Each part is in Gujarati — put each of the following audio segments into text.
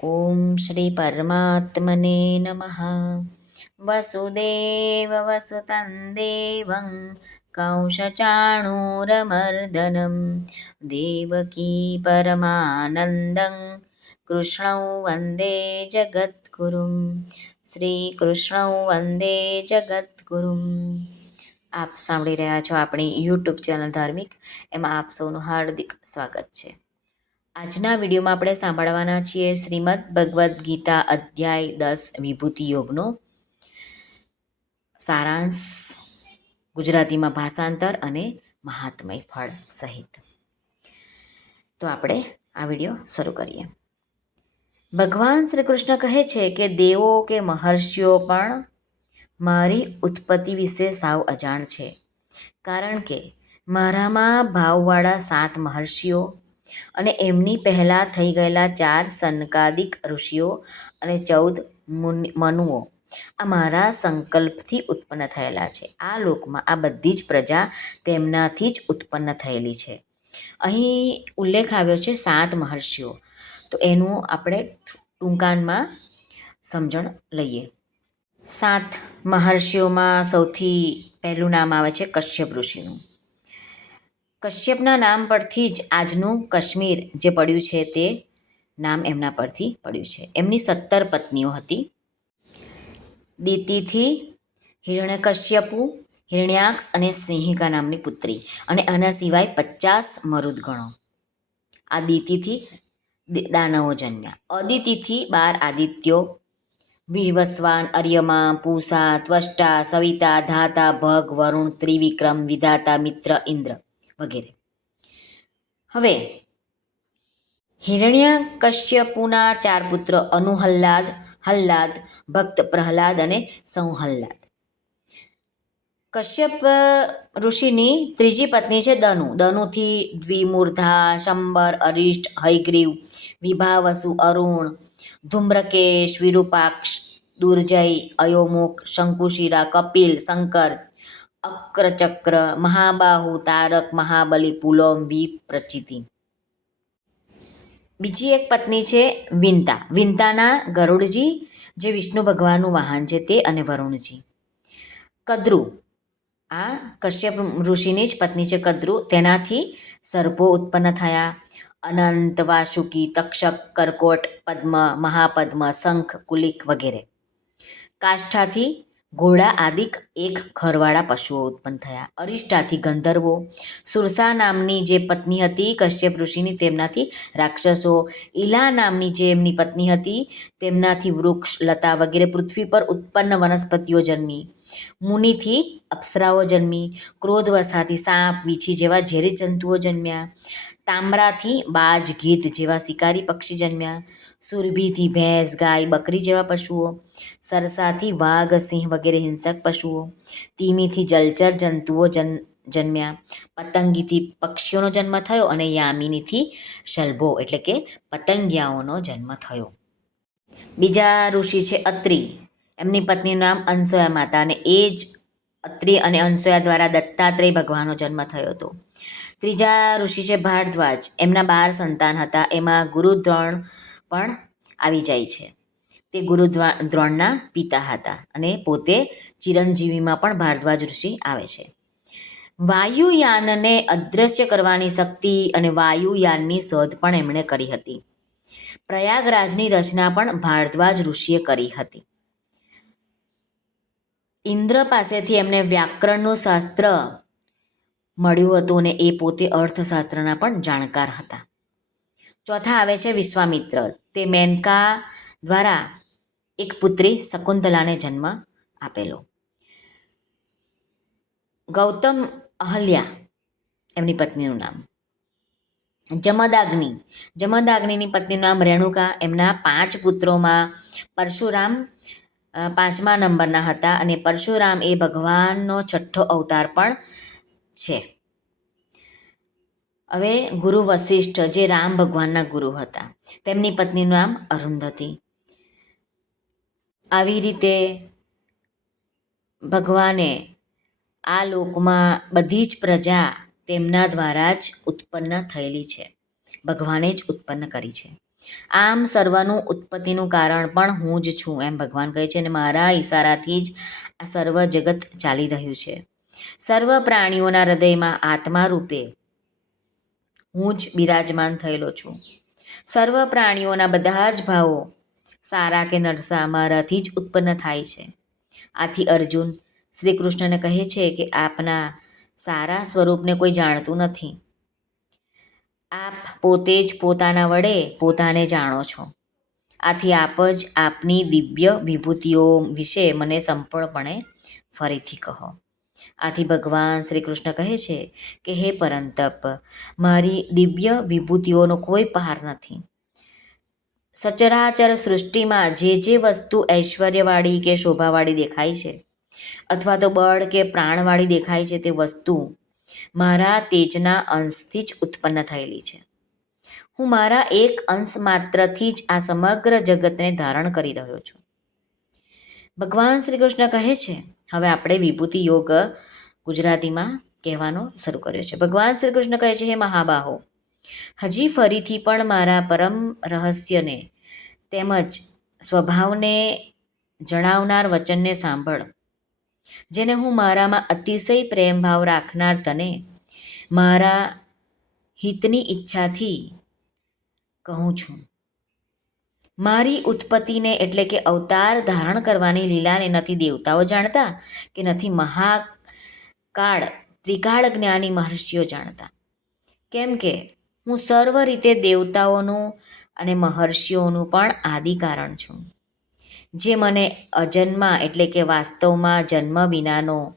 ઓમ શ્રી પરમાત્મને નમઃ વસુદેવ વસુતં દેવં કૌશચાણૂરમર્દનમ દેવકી પરમાનંદં કૃષ્ણૌ વંદે જગદ્ગુરુમ શ્રીકૃષ્ણૌ વંદે જગદ્ગુરુમ આપ સાંભળી રહ્યા છો આપણી યુટ્યુબ ચેનલ ધાર્મિક એમાં આપ સૌનું હાર્દિક સ્વાગત છે આજના વિડીયોમાં આપણે સાંભળવાના છીએ શ્રીમદ ભગવદ્ ગીતા અધ્યાય દસ વિભૂતિ યોગનો સારાંશ. ગુજરાતીમાં ભાષાંતર અને મહાત્મય ફળ સહિત. તો આપણે આ વીડિયો શરૂ કરીએ. ભગવાન શ્રી કૃષ્ણ કહે છે કે, દેવો કે મહર્ષિઓ પણ મારી ઉત્પત્તિ વિશે સાવ અજાણ છે. કારણ કે મારામાં ભાવવાળા સાત મહર્ષિઓ અને એમની પહેલાં થઈ ગયેલા ચાર સનકાદિક ઋષિઓ અને ચૌદ મુનિ, મનુઓ આ મારા સંકલ્પથી ઉત્પન્ન થયેલા છે. આ લોકમાં આ બધી જ પ્રજા તેમનાથી જ ઉત્પન્ન થયેલી છે. અહીં ઉલ્લેખ આવ્યો છે સાત મહર્ષિઓ. તો એનું આપણે ટૂંકાનમાં સમજણ લઈએ. સાત મહર્ષિઓમાં સૌથી પહેલું નામ આવે છે કશ્યપ ઋષિનું. કશ્યપના નામ પરથી જ આજનું કાશ્મીર જે પડ્યું છે તે નામ એમના પરથી પડ્યું છે. એમની સત્તર પત્નીઓ હતી. દીતિથી હિરણ્યકશ્યપુ, હિરણ્યાક્ષ અને સિંહિકા નામની પુત્રી અને આના સિવાય પચાસ મરુદગણો. આ દીતિથી દાનવો જન્મ્યા. અદિતિથી બાર આદિત્યો. વિશ્વસ્વાન અર્યમા પૂષા, ત્વષ્ટા, સવિતા, ધાતા, ભગ, વરુણ, ત્રિવિક્રમ, વિધાતા, મિત્ર, ઇન્દ્ર. વગેરે. હવે, હિરણ્ય કશ્યપુના ચાર પુત્ર અનુહલ્લાદ, હલ્લાદ, ભક્ત પ્રહલાદ અને સંહલ્લાદ. કશ્યપ, ઋષિની ત્રીજી પત્ની છે દનુ. દનુથી દ્વિમૂર્ધા, શંબર, અરિષ્ટ, હયગ્રીવ, વિભાવસુ, અરુણ, ધૂમ્રકેશ, વિરૂપાક્ષ, દુર્જય, અયોમુખ, શંકુશિરા, કપિલ, શંકર અક્રચક્ર, મહાબાહુ, તારક, મહાબલી, પુલોમ વિપ્રચિતિ બીજી એક પત્ની છે વિંતા. વિંતાના ગરુડજી, જે વિષ્ણુ ભગવાનનું વાહન છે તે અને વરુણજી. કદ્રુ. આ કશ્યપ ઋષિની જ પત્ની છે કદ્રુ. તેનાથી સર્પો ઉત્પન્ન થયા. અનંત વાસુકી, તક્ષક, કરકોટ, પદ્મ, મહાપદ્મ, શંખ, કુલિક વગેરે. કાષ્ઠાથી ઘોડા આદિક એક ખરવાળા પશુઓ ઉત્પન્ન થયા. અરિષ્ટાથી ગંધર્વો. સુરસા નામની જે પત્ની હતી, કશ્યપ ઋષિની, તેમનાથી રાક્ષસો. ઈલા નામની જે એમની પત્ની હતી, તેમનાથી વૃક્ષ, લતા વગેરે પૃથ્વી પર ઉત્પન્ન વનસ્પતિઓ જન્મી. મુનિથી અપ્સરાઓ જન્મી. ક્રોધવસાથી સાપ, વીછી જેવા ઝેરી જંતુઓ જન્મ્યા. તાંબરાથી બાજ, ગીધ જેવા શિકારી પક્ષી જન્મ્યા. સુરભીથી ભેંસ, ગાય, બકરી જેવા પશુઓ. સરસાથી વાઘ, સિંહ વગેરે હિંસક પશુઓ તીમીથી જલચર જંતુઓ જન, જન્મ્યા. પતંગીથી પક્ષીઓનો જન્મ થયો અને યામિનીથી શલભો, એટલે કે પતંગિયાઓનો જન્મ થયો. બીજા ઋષિ છે અત્રિ. એમની પત્નીનું નામ અનસોયા માતા અને એ જ અત્રિ અને અંસોયા દ્વારા દત્તાત્રેય ભગવાનનો જન્મ થયો હતો. ત્રીજા ઋષિ છે ભારદ્વાજ. એમના બાર સંતાન હતા. એમાં ગુરુદ્રોણ પણ આવી જાય છે. તે ગુરુ દ્રોણના પિતા હતા અને પોતે ચિરંજીવીમાં પણ ભારદ્વાજ ઋષિ આવે છે. વાયુયાનને અદ્રશ્ય કરવાની શક્તિ અને વાયુયાનની શોધ પણ એમણે કરી હતી. પ્રયાગરાજની રચના પણ ભારદ્વાજ ઋષિએ કરી હતી. ઇન્દ્ર પાસેથી એમને વ્યાકરણનું શાસ્ત્ર મળ્યું હતું અને એ પોતે અર્થશાસ્ત્રના પણ જાણકાર હતા. ચોથા આવે છે વિશ્વામિત્ર. તે મેનકા દ્વારા એક પુત્રી શકુંતલાને જન્મ આપેલો. ગૌતમ અહલ્યા, એમની પત્નીનું નામ. જમદાગ્નિ, જમદાગ્નિની પત્નીનું નામ રેણુકા. એમના પાંચ પુત્રોમાં પરશુરામ પાંચમા નંબરના હતા અને પરશુરામ એ ભગવાનનો છઠ્ઠો અવતાર પણ છે. હવે ગુરુ વશિષ્ઠ જે રામ ભગવાનના ગુરુ હતા, તેમની પત્નીનું નામ અરુંધતી. આવી રીતે ભગવાને આ લોકમાં બધી જ પ્રજા તેમના દ્વારા જ ઉત્પન્ન થયેલી છે. ભગવાને જ ઉત્પન્ન કરી છે. આમ સર્વનું ઉત્પત્તિનું કારણ પણ હું જ છું, એમ ભગવાન કહે છે અને મારા ઈશારાથી જ આ સર્વ જગત ચાલી રહ્યું છે. સર્વ પ્રાણીઓના હૃદયમાં આત્મા રૂપે હું જ બિરાજમાન થયેલો છું. સર્વ પ્રાણીઓના બધા જ ભાવો સારા કે નરસા મારાથી જ ઉત્પન્ન થાય છે. આથી અર્જુન શ્રી કૃષ્ણને કહે છે કે આપના સારા સ્વરૂપને કોઈ જાણતું નથી. આપ પોતે જ પોતાના વડે પોતાને જાણો છો. આથી આપ જ આપની દિવ્ય વિભૂતિઓ વિશે મને સંપૂર્ણપણે ફરીથી કહો. આથી ભગવાન શ્રી કૃષ્ણ કહે છે કે, હે પરંતપ મારી દિવ્ય વિભૂતિઓનો કોઈ પાર નથી. સચરાચર સૃષ્ટિમાં જે જે વસ્તુ ઐશ્વર્યવાળી કે શોભાવાળી દેખાય છે, અથવા તો બળ કે પ્રાણવાળી દેખાય છે તે વસ્તુ મારા તેજના અંશથી જ ઉત્પન્ન થયેલી છે. હું મારા એક અંશ માત્રથી જ આ સમગ્ર જગતને ધારણ કરી રહ્યો છું. ભગવાન શ્રી કૃષ્ણ કહે છે, હવે આપણે વિભૂતિ યોગ ગુજરાતીમાં કહેવાનો શરૂ કર્યો છે. ભગવાન શ્રી કૃષ્ણ કહે છે, હે મહાબાહો હજી ફરીથી પણ મારા પરમ રહસ્યને તેમજ સ્વભાવને જણાવનાર વચનને સાંભળ. જેને હું મારામાં અતિશય પ્રેમભાવ રાખનાર તને મારા હિતની ઈચ્છાથી કહું છું. મારી ઉત્પત્તિને એટલે કે અવતાર ધારણ કરવાની લીલાને નથી દેવતાઓ જાણતા કે નથી મહાકાળ, ત્રિકાળ જ્ઞાની મહર્ષિઓ જાણતા. કેમ કે હું સર્વ રીતે દેવતાઓનું અને મહર્ષિઓનું પણ આદિ કારણ છું. જે મને અજન્મા એટલે કે વાસ્તવમાં જન્મ વિનાનો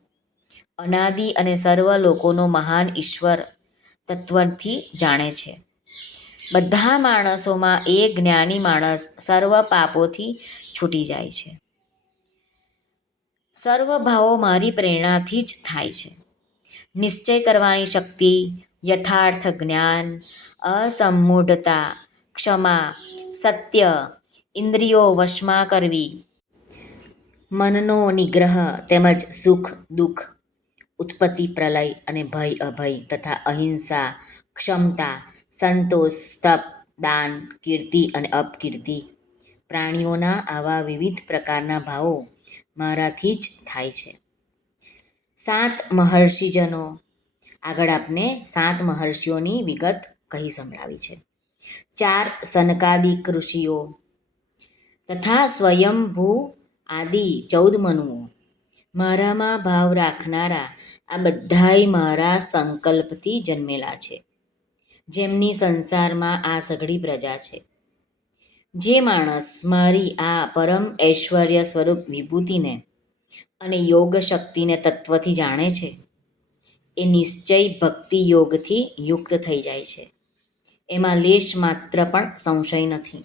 અનાદિ અને સર્વ લોકોનો મહાન ઈશ્વર તત્વથી જાણે છે. બધા માણસોમાં એ જ્ઞાની માણસ સર્વ પાપોથી છૂટી જાય છે. સર્વ ભાવો મારી પ્રેરણાથી જ થાય છે. નિશ્ચય કરવાની શક્તિ યથાર્થ જ્ઞાન અસમૂઢતા ક્ષમા સત્ય ઇન્દ્રિયો વશમાં કરવી મનનો નિગ્રહ તેમજ સુખ દુઃખ ઉત્પત્તિ પ્રલય અને ભય અભય તથા અહિંસા ક્ષમતા સંતોષ સ્તપ દાન કીર્તિ અને અપકીર્તિ પ્રાણીઓના આવા વિવિધ પ્રકારના ભાવો મારાથી જ થાય છે સાત મહર્ષિજનો આગળ આપને સાત મહર્ષિઓની વિગત કહી સંભળાવી છે. ચાર સનકાદિક ઋષિઓ તથા સ્વયંભૂ આદિ ચૌદ મનુઓ. મારામાં ભાવ રાખનારા આ બધાય મારા સંકલ્પથી જન્મેલા છે. જેમની સંસારમાં આ સઘળી પ્રજા છે. જે માણસ મારી આ પરમ ઐશ્વર્ય સ્વરૂપ વિભૂતિને અને યોગ શક્તિને તત્વથી જાણે છે એ નિશ્ચય ભક્તિ યોગથી યુક્ત થઈ જાય છે. એમાં લેશ માત્ર પણ સંશય નથી.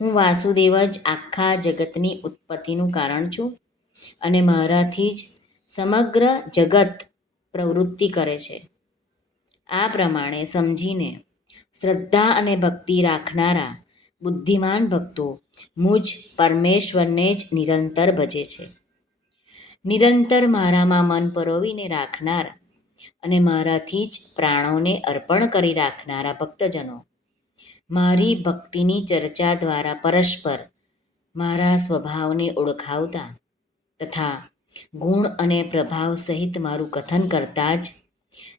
હું વાસુદેવ જ આખા જગતની ઉત્પત્તિનું કારણ છું અને મારાથી જ સમગ્ર જગત પ્રવૃત્તિ કરે છે. આ પ્રમાણે સમજીને શ્રદ્ધા અને ભક્તિ રાખનારા બુદ્ધિમાન ભક્તો મુજ પરમેશ્વરને જ નિરંતર ભજે છે. નિરંતર મારામાં મન પરોવીને રાખનાર અને મારાથી જ પ્રાણોને અર્પણ કરી રાખનારા ભક્તજનો. મારી ભક્તિની ચર્ચા દ્વારા પરસ્પર મારા સ્વભાવને ઓળખાવતા તથા ગુણ અને પ્રભાવ સહિત મારું કથન કરતા જ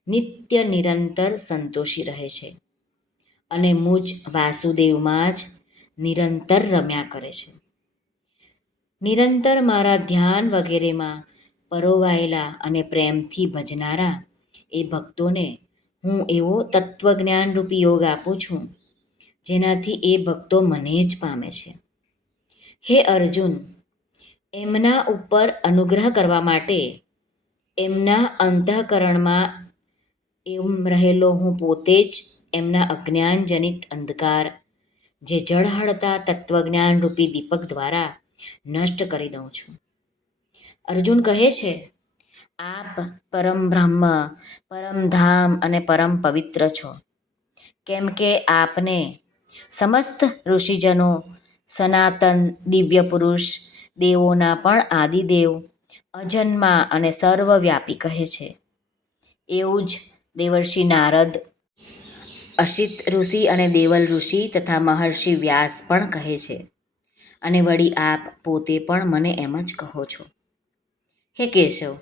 નિત્ય નિરંતર સંતોષી રહે છે અને મુજ વાસુદેવમાં જ નિરંતર રમ્યા કરે છે. નિરંતર મારા ધ્યાન વગેરેમાં પરોવાયેલા અને પ્રેમથી ભજનારા એ ભક્તોને હું એવો તત્વજ્ઞાનરૂપી યોગ આપું છું, જેનાથી એ ભક્તો મને જ પામે છે. હે અર્જુન, એમના ઉપર અનુગ્રહ કરવા માટે એમના અંતઃકરણમાં એમ રહેલો હું પોતે જ એમના અજ્ઞાનજનિત અંધકાર, જે જળહળતા તત્વજ્ઞાનરૂપી દીપક દ્વારા નષ્ટ કરી દઉં છું. અર્જુન કહે છે, આપ પરમ બ્રહ્મ, પરમ ધામ અને પરમ પવિત્ર છો. કેમ કે આપને સમસ્ત ઋષિજનો, સનાતન દિવ્ય પુરુષ, દેવોના પણ આદિદેવ, અજન્મા અને સર્વવ્યાપી કહે છે. એવું જ દેવર્ષિ નારદ, અશિત ઋષિ અને દેવલ ઋષિ તથા મહર્ષિ વ્યાસ પણ કહે છે. અને વળી આપ પોતે પણ મને એમ જ કહો છો. હે કેશવ,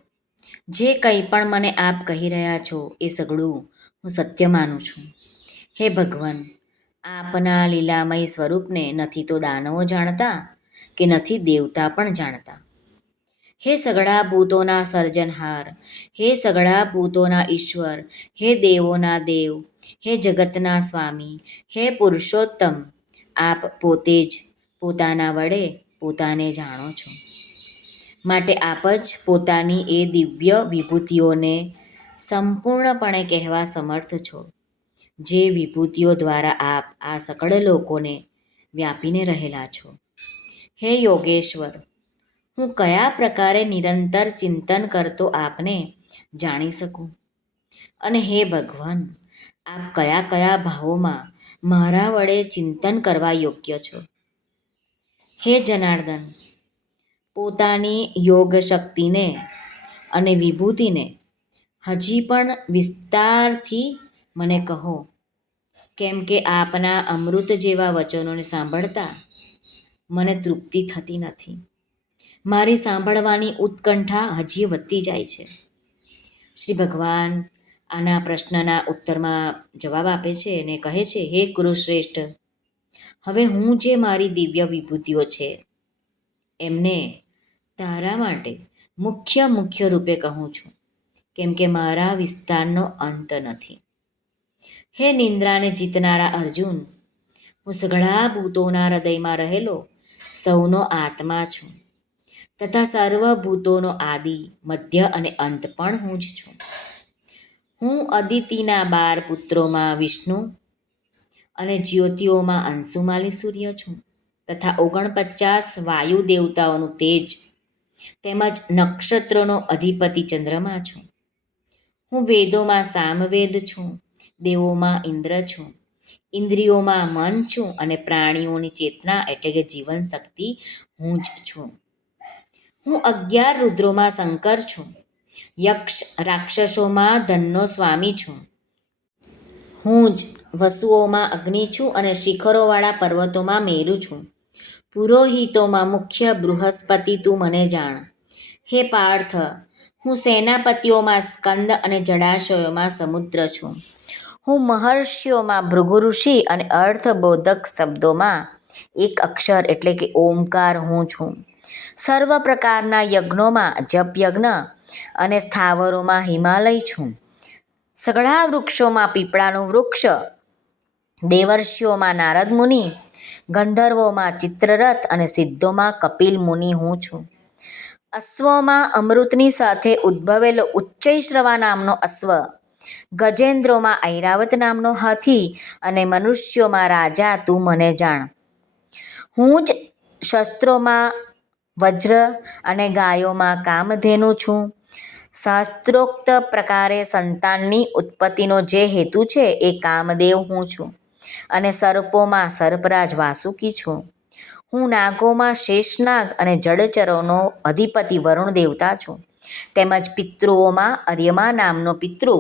જે કંઈ પણ મને આપ કહી રહ્યા છો એ સગળું હું સત્ય માનું છું. હે ભગવાન, આપના લીલામય સ્વરૂપને નથી તો દાનવો જાણતા કે નથી દેવતા પણ જાણતા? હે સગળા ભૂતોના સર્જનહાર, હે સગળા ભૂતોના ઈશ્વર, હે દેવોના દેવ, હે જગતના સ્વામી, હે પુરુષોત્તમ, આપ પોતે જ પોતાના વડે પોતાને જાણો છો. માટે આપ જ પોતાની એ દિવ્ય વિભૂતિઓને સંપૂર્ણપણે કહેવા સમર્થ છો. જે વિભૂતિઓ દ્વારા આપ આ સકળ લોકોને વ્યાપીને રહેલા છો. હે યોગેશ્વર, હું કયા પ્રકારે નિરંતર ચિંતન કરતો આપને જાણી શકું? અને હે ભગવાન, આપ કયા કયા ભાવોમાં મારા વડે ચિંતન કરવા યોગ્ય છો? હે જનાર્દન, પોતાની યોગ શક્તિને અને વિભૂતિને હજી પણ વિસ્તારથી મને કહો, કેમ કે આપના અમૃત જેવા વચનોને સાંભળતા મને તૃપ્તિ થતી નથી. મારી સાંભળવાની ઉત્કંઠા હજી વધતી જાય છે. શ્રી ભગવાન આના પ્રશ્નના ઉત્તરમાં જવાબ આપે છે અને કહે છે, હે કુરુશ્રેષ્ઠ હવે હું જે મારી દિવ્ય વિભૂતિઓ છે, એમને તારા માટે મુખ્ય મુખ્ય રૂપે કહું છું, કેમ કે મારા વિસ્તારનો અંત નથી. હે નિંદ્રાને જીતનારા અર્જુન, હું સઘળા ભૂતોના હૃદયમાં રહેલો સૌનો આત્મા છું, તથા સર્વભૂતોનો આદિ, મધ્ય અને અંત પણ હું જ છું. હું અદિતિના બાર પુત્રોમાં વિષ્ણુ અને જ્યોતિઓમાં અંશુમાલી સૂર્ય છું તથા ઓગણપચાસ વાયુ દેવતાઓનું તેજ તેમજ નક્ષત્રોનો અધિપતિ ચંદ્રમા છું. હું વેદોમાં સામવેદ છું, દેવોમાં ઇન્દ્ર છું, ઇન્દ્રિયોમાં મન છું અને પ્રાણીઓની ચેતના એટલે કે જીવન શક્તિ હું જ છું. હું અગિયાર રુદ્રોમાં શંકર છું, યક્ષ રાક્ષસોમાં ધનનો સ્વામી છું. હું જ વસુઓમાં અગ્નિ છું અને શિખરોવાળા પર્વતોમાં મેરુ છું. પુરોહિતોમાં મુખ્ય બૃહસ્પતિ તું મને જાણ. હે પાર્થ, હું સેનાપતિઓમાં સ્કંદ અને જળાશયોમાં સમુદ્ર છું. હું મહર્ષિઓમાં ભૃગુઋષિ અને અર્થબોધક શબ્દોમાં એક અક્ષર એટલે કે ઓમકાર હું છું. સર્વ પ્રકારના યજ્ઞોમાં જપ યજ્ઞ અને સ્થાવરોમાં હિમાલય છું. સઘળા વૃક્ષોમાં પીપળાનું વૃક્ષ દેવર્ષિઓમાં નારદ મુનિ, ગંધર્વોમાં ચિત્રરથ અને સિદ્ધોમાં કપિલ મુનિ હું છું. અશ્વમાં અમૃતની સાથે ઉદ્ભવેલો ઉચ્ચૈશ્રવા નામનો અશ્વ, ગજેન્દ્રોમાં ઐરાવત નામનો હાથી અને મનુષ્યોમાં રાજા તું મને જાણ. હું જ શસ્ત્રોમાં વજ્ર અને ગાયોમાં કામધેનુ છું. શાસ્ત્રોક્ત પ્રકારે સંતાનની ઉત્પત્તિનો જે હેતુ છે એ કામદેવ હું છું. અને સર્પોમાં સર્પરાજ વાસુકી છું. હું નાગોમાં શેષનાગ અને જળચરોનો અધિપતિ વરુણ દેવતા છું. તેમજ પિતૃઓમાં અર્યમા નામનો પિતૃ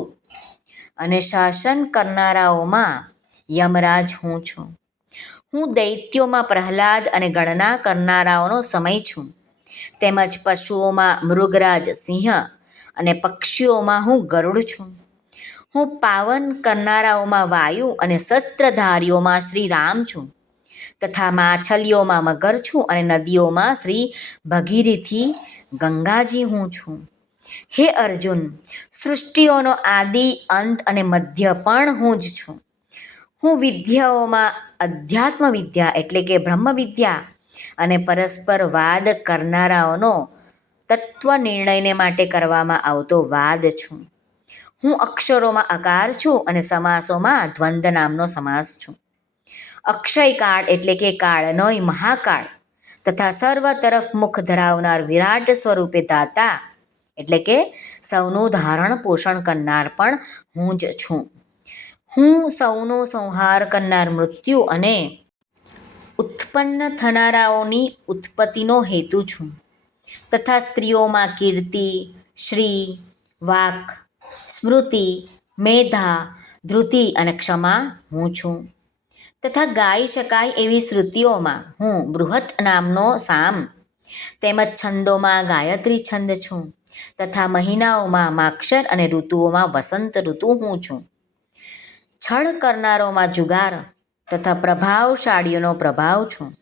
અને શાસન કરનારાઓમાં યમરાજ હું છું. હું દૈત્યોમાં પ્રહલાદ અને ગણના કરનારાઓનો સમય છું. તેમજ પશુઓમાં મૃગરાજ સિંહ અને પક્ષીઓમાં હું ગરુડ છું. હું પાવન કરનારાઓમાં વાયુ અને શસ્ત્રધારીઓમાં શ્રી રામ છું. તથા માછલીઓમાં મગર છું અને નદીઓમાં શ્રી ભગીરીથી ગંગાજી હું છું. હે અર્જુન, સૃષ્ટિઓનો આદિ, અંત અને મધ્ય પણ હું જ છું. હું વિદ્યાઓમાં અધ્યાત્મ વિદ્યા એટલે કે બ્રહ્મ વિદ્યા અને પરસ્પર વાદ કરનારાઓનો તત્વ નિર્ણયને માટે કરવામાં આવતો વાદ છું. હું અક્ષરોમાં અકાર છું અને સમાસોમાં દ્વંદ નામનો સમાસ છું. અક્ષય કાળ એટલે કે કાળનોય મહાકાળ તથા સર્વ તરફ મુખ ધરાવનાર વિરાટ સ્વરૂપે દાતા એટલે કે સૌનું ધારણ પોષણ કરનાર પણ હું જ છું. હું સૌનો સંહાર કરનાર મૃત્યુ અને ઉત્પન્ન થનારાઓની ઉત્પત્તિનો હેતુ છું. તથા સ્ત્રીઓમાં કીર્તિ, શ્રી, વાક સ્મૃતિ, મેધા ધૃતિ અને ક્ષમા હું છું. તથા ગાઈ શકાય એવી શ્રુતિઓમાં હું બૃહત નામનો સામ. તેમજ છંદોમાં ગાયત્રી છંદ છું. તથા મહિનાઓમાં માક્ષર અને ઋતુઓમાં વસંત ઋતુ હું છું. છળ કરનારોમાં જુગાર તથા પ્રભાવશાળીઓનો પ્રભાવ છું.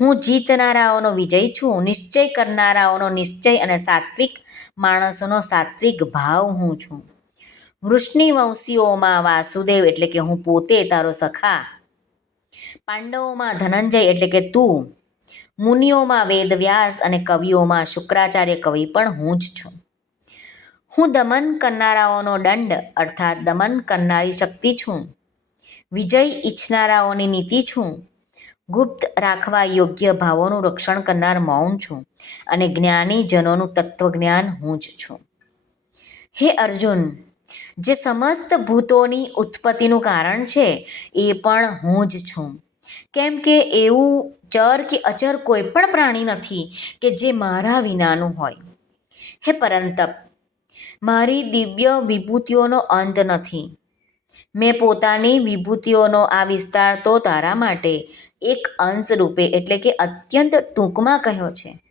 હું જીતનારાઓનો વિજય છું, નિશ્ચય કરનારાઓનો નિશ્ચય અને સાત્વિક માણસોનો સાત્વિક ભાવ હું છું. વૃષ્ણિ વંશીઓમાં વાસુદેવ એટલે કે હું પોતે તારો સખા. પાંડવોમાં ધનંજય એટલે કે તું. મુનિઓમાં વેદવ્યાસ અને કવિઓમાં શુક્રાચાર્ય કવિ પણ હું જ છું. હું દમન કરનારાઓનો દંડ અર્થાત દમન કરનારી શક્તિ છું. વિજય ઈચ્છનારાઓની નીતિ છું. ગુપ્ત રાખવા યોગ્ય ભાવોનું રક્ષણ કરનાર મૌન છું અને જ્ઞાની જનોનું તત્વજ્ઞાન હું જ છું. હે અર્જુન, જે સમસ્ત ભૂતોની ઉત્પત્તિનું કારણ છે, એ પણ હું જ છું. કેમ કે એવું ચર કે અચર કોઈ પણ પ્રાણી નથી કે જે મારા વિનાનું હોય. હે પરંતપ, મારી દિવ્ય વિભૂતિઓનો અંત નથી. મેં પોતાની વિભૂતિઓનો આ વિસ્તાર તો તારા માટે એક અંશ રૂપે એટલે કે અત્યંત ટૂંકમાં કહ્યો છે.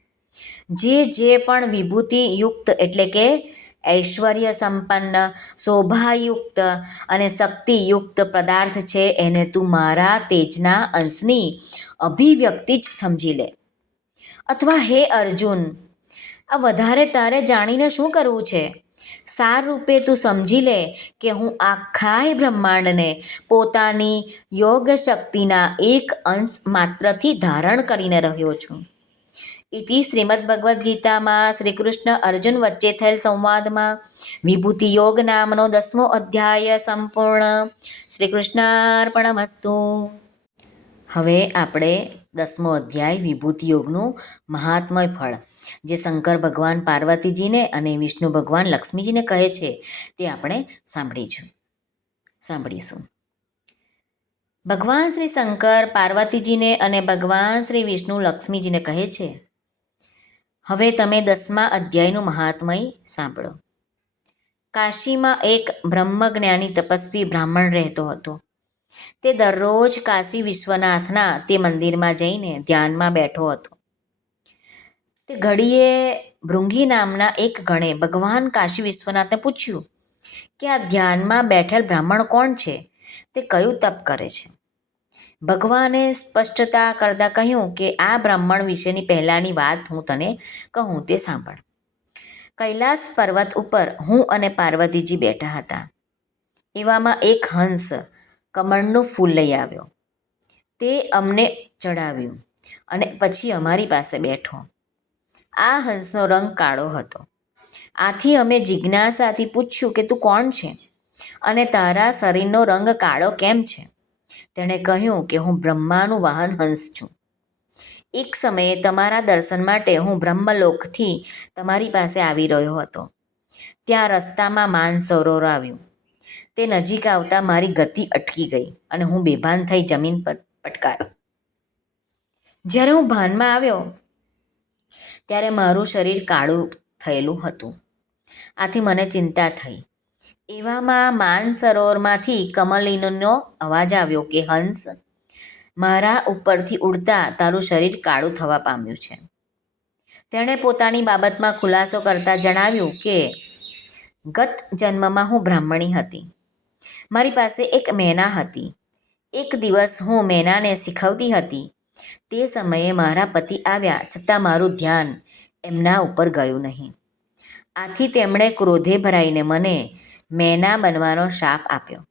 જે જે પણ વિભૂતિયુક્ત એટલે કે ઐશ્વર્ય સંપન્ન, શોભાયુક્ત અને શક્તિયુક્ત પદાર્થ છે એને તું મારા તેજના અંશની અભિવ્યક્તિ જ સમજી લે. અથવા હે અર્જુન, આ વધારે તારે જાણીને શું કરવું છે? સાર રૂપે તું સમજી લે કે હું આખાય બ્રહ્માંડને પોતાની યોગ શક્તિના એક અંશ માત્રથી ધારણ કરીને રહ્યો છું. ઇતિ શ્રીમદ ભગવદ્ ગીતામાં શ્રી કૃષ્ણ અર્જુન વચ્ચે થયેલ સંવાદમાં વિભૂતિ યોગ નામનો દસમો અધ્યાય સંપૂર્ણ. શ્રી કૃષ્ણાર્પણમસ્તુ. હવે આપણે દસમો અધ્યાય વિભૂતિ યોગનું મહાત્મય ફળ. જે શંકર ભગવાન પાર્વતીજીને અને વિષ્ણુ ભગવાન લક્ષ્મીજીને કહે છે તે આપણે સાંભળીશું. સાંભળીશું. ભગવાન શ્રી શંકર પાર્વતીજીને અને ભગવાન શ્રી વિષ્ણુ લક્ષ્મીજીને કહે છે, હવે તમે દસમા અધ્યાયનું મહાત્મય સાંભળો. કાશીમાં એક બ્રહ્મજ્ઞાની તપસ્વી બ્રાહ્મણ રહેતો હતો. તે દરરોજ કાશી વિશ્વનાથના તે મંદિરમાં જઈને ધ્યાનમાં બેઠો હતો. તે ઘડીએ ભૃંગી નામના એક ગણે ભગવાન કાશી વિશ્વનાથને પૂછ્યું કે આ ધ્યાનમાં બેઠેલ બ્રાહ્મણ કોણ છે? તે કયું તપ કરે છે? ભગવાને સ્પષ્ટતા કરતાં કહ્યું કે આ બ્રાહ્મણ વિશેની પહેલાંની વાત હું તને કહું તે સાંભળ. કૈલાસ પર્વત ઉપર હું અને પાર્વતીજી બેઠા હતા. એવામાં એક હંસ કમળનું ફૂલ લઈ આવ્યો. તે અમને ચડાવ્યું અને પછી અમારી પાસે બેઠો. આ હંસનો રંગ કાળો હતો. આથી અમે જિજ્ઞાસાથી પૂછ્યું કે તું કોણ છે? અને તારા શરીરનો રંગ કાળો કેમ છે? તેણે કહ્યું કે હું બ્રહ્માનું વાહન હંસ છું. એક સમયે તમારા દર્શન માટે હું બ્રહ્મલોકથી તમારી પાસે આવી રહ્યો હતો. ત્યાં રસ્તામાં માનસરોવર આવ્યું. તે નજીક આવતા મારી ગતિ અટકી ગઈ અને હું બેભાન થઈ જમીન પર પટકાયો. જ્યારે હું ભાનમાં આવ્યો ત્યારે મારું શરીર કાળું થયેલું હતું. આથી મને ચિંતા થઈ. એવામાં માનસરોવરમાંથી કમલિનનો અવાજ આવ્યો કે, હંસ, મારા ઉપરથી ઉડતા તારું શરીર કાળું થવા પામ્યું છે. તેણે પોતાની બાબતમાં ખુલાસો કરતાં જણાવ્યું કે, ગત જન્મમાં હું બ્રાહ્મણી હતી. મારી પાસે એક મેના હતી. એક દિવસ હું મેનાને શીખવતી હતી તે સમયે મારા પતિ આવ્યા છતાં મારું ધ્યાન એમના ઉપર ગયું નહીં. આથી તેમણે ક્રોધે ભરાઈને મને મેના બનવાનો શાપ આપ્યો.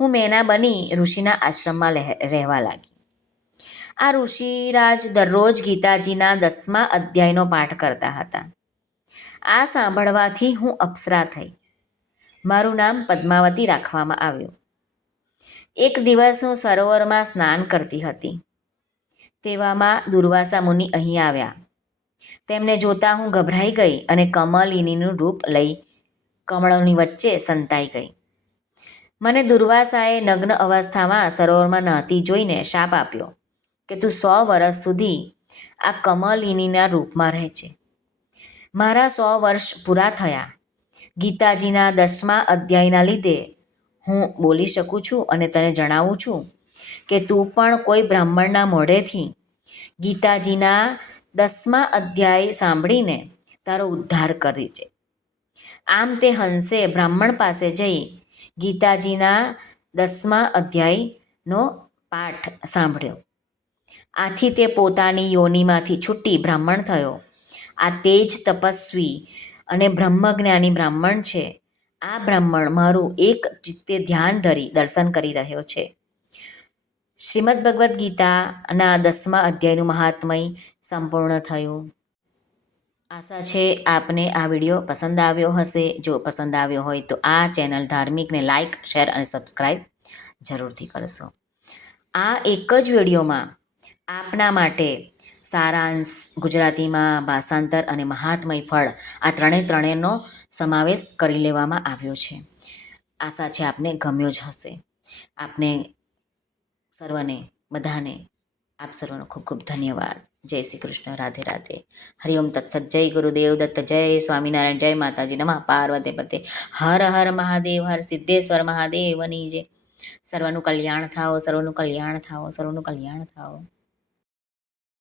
હું મેના બની ઋષિના આશ્રમમાં રહેવા લાગી. આ ઋષિરાજ દરરોજ ગીતાજીના દસમા અધ્યાયનો પાઠ કરતા હતા. આ સાંભળવાથી હું અપ્સરા થઈ. મારું નામ પદ્માવતી રાખવામાં આવ્યું. એક દિવસ હું સરોવરમાં સ્નાન કરતી હતી. તેવામાં દુર્વાસા મુનિ અહીં આવ્યા. તેમને જોતાં હું ગભરાઈ ગઈ અને કમલિનીનું રૂપ લઈ કમળોની વચ્ચે સંતાઈ ગઈ. મને દુર્વાસાએ નગ્ન અવસ્થામાં સરોવરમાં નહતી જોઈને શાપ આપ્યો કે તું સો વર્ષ સુધી આ કમલિનીના રૂપમાં રહે છે. મારા સો વર્ષ પૂરા થયા. ગીતાજીના દસમા અધ્યાયના લીધે હું બોલી શકું છું અને તને જણાવું છું કે તું પણ કોઈ બ્રાહ્મણના મોઢેથી ગીતાજીના દસમા અધ્યાય સાંભળીને તારો ઉદ્ધાર કરી છે આમ તે હંસે બ્રાહ્મણ પાસે જઈ ગીતાજીના દસમા અધ્યાયનો પાઠ સાંભળ્યો. આથી તે પોતાની યોનિમાંથી છૂટી બ્રાહ્મણ થયો. આ તેજ તપસ્વી અને બ્રહ્મજ્ઞાની બ્રાહ્મણ છે. આ બ્રાહ્મણ મારું એક ચિત્તે ધ્યાન ધરી દર્શન કરી રહ્યો છે. શ્રીમદ ભગવદ્ ગીતાના દસમા અધ્યાયનું મહાત્મય સંપૂર્ણ થયું. આશા છે આપને આ વીડિયો પસંદ આવ્યો હશે. જો પસંદ આવ્યો હોય તો આ ચેનલ ધાર્મિકને લાઇક શેર અને સબસ્ક્રાઈબ જરૂરથી કરશો. આ એક જ વિડીયોમાં આપના માટે સારાંશ, ગુજરાતીમાં ભાષાંતર અને મહાત્મય ફળ આ ત્રણે ત્રણેયનો સમાવેશ કરી લેવામાં આવ્યો છે. આશા છે આપને ગમ્યો જ હશે. આપને સર્વને, બધાને આપ સર્વનો ખૂબ ખૂબ ધન્યવાદ. જય શ્રી કૃષ્ણ, રાધે રાધે. હરિઓમ તત્સત, જય ગુરુદેવ દત્ત, જય સ્વામિનારાયણ, જય માતાજી નમઃ. પાર્વતી પતે. હર હર મહાદેવ, હર સિદ્ધેશ્વર મહાદેવની જય. સર્વનું કલ્યાણ થાઓ, સર્વનું કલ્યાણ થાઓ, સર્વનું કલ્યાણ થાઓ.